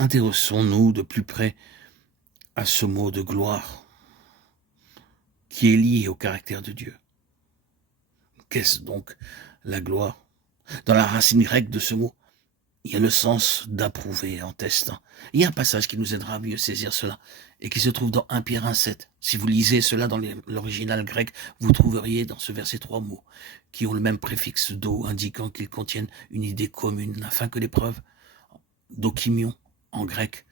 intéressons-nous de plus près à ce mot de gloire qui est lié au caractère de Dieu. Qu'est-ce donc la gloire? Dans la racine grecque de ce mot, il y a le sens d'approuver en testant. Il y a un passage qui nous aidera à mieux saisir cela et qui se trouve dans 1 Pierre 1,7. Si vous lisez cela dans l'original grec, vous trouveriez dans ce verset 3 mots qui ont le même préfixe do, indiquant qu'ils contiennent une idée commune, afin que l'épreuve, dokimion en grec,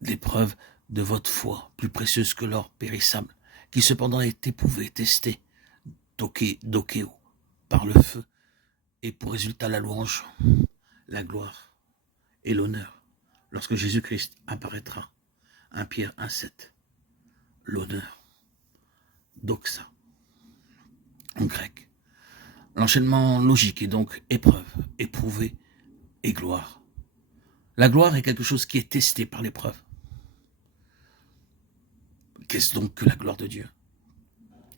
l'épreuve de votre foi, plus précieuse que l'or périssable, qui cependant est éprouvée, testée, dokeo, par le feu, et pour résultat la louange, la gloire et l'honneur, lorsque Jésus-Christ apparaîtra. 1 Pierre 1,7. L'honneur, doxa, en grec. L'enchaînement logique est donc épreuve, éprouvé et gloire. La gloire est quelque chose qui est testé par l'épreuve. Qu'est-ce donc que la gloire de Dieu?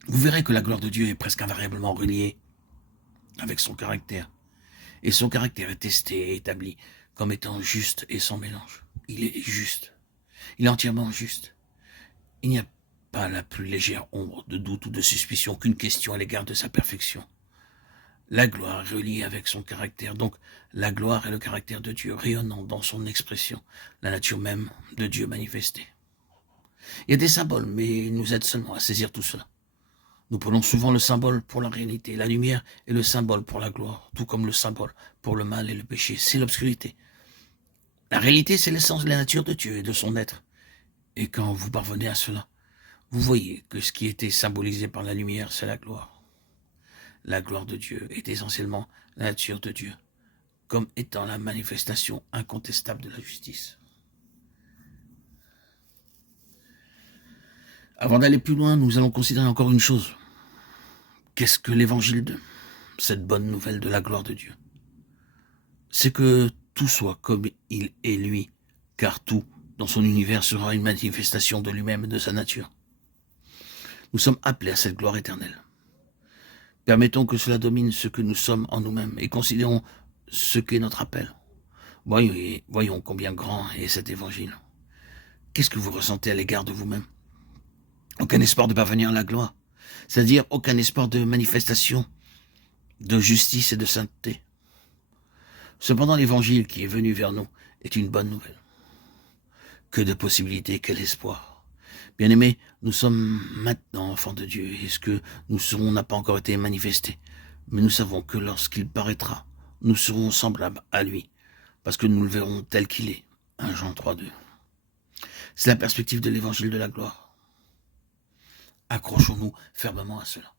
Vous verrez que la gloire de Dieu est presque invariablement reliée avec son caractère. Et son caractère est testé et établi comme étant juste et sans mélange. Il est juste. Il est entièrement juste. Il n'y a pas la plus légère ombre de doute ou de suspicion qu'une question à l'égard de sa perfection. La gloire est reliée avec son caractère. Donc, la gloire est le caractère de Dieu, rayonnant dans son expression, la nature même de Dieu manifestée. Il y a des symboles, mais ils nous aident seulement à saisir tout cela. Nous prenons souvent le symbole pour la réalité. La lumière est le symbole pour la gloire, tout comme le symbole pour le mal et le péché. C'est l'obscurité. La réalité, c'est l'essence de la nature de Dieu et de son être. Et quand vous parvenez à cela, vous voyez que ce qui était symbolisé par la lumière, c'est la gloire. La gloire de Dieu est essentiellement la nature de Dieu, comme étant la manifestation incontestable de la justice. Avant d'aller plus loin, nous allons considérer encore une chose. Qu'est-ce que l'évangile de cette bonne nouvelle de la gloire de Dieu? C'est que tout soit comme il est lui, car tout dans son univers sera une manifestation de lui-même et de sa nature. Nous sommes appelés à cette gloire éternelle. Permettons que cela domine ce que nous sommes en nous-mêmes et considérons ce qu'est notre appel. Voyons combien grand est cet évangile. Qu'est-ce que vous ressentez à l'égard de vous-même? Aucun espoir de parvenir à la gloire, c'est-à-dire aucun espoir de manifestation, de justice et de sainteté. Cependant, l'évangile qui est venu vers nous est une bonne nouvelle. Que de possibilités, quel espoir. Bien-aimés, nous sommes maintenant enfants de Dieu, et ce que nous serons n'a pas encore été manifesté. Mais nous savons que lorsqu'il paraîtra, nous serons semblables à lui, parce que nous le verrons tel qu'il est. 1 Jean 3,2. C'est la perspective de l'évangile de la gloire. Accrochons-nous fermement à cela.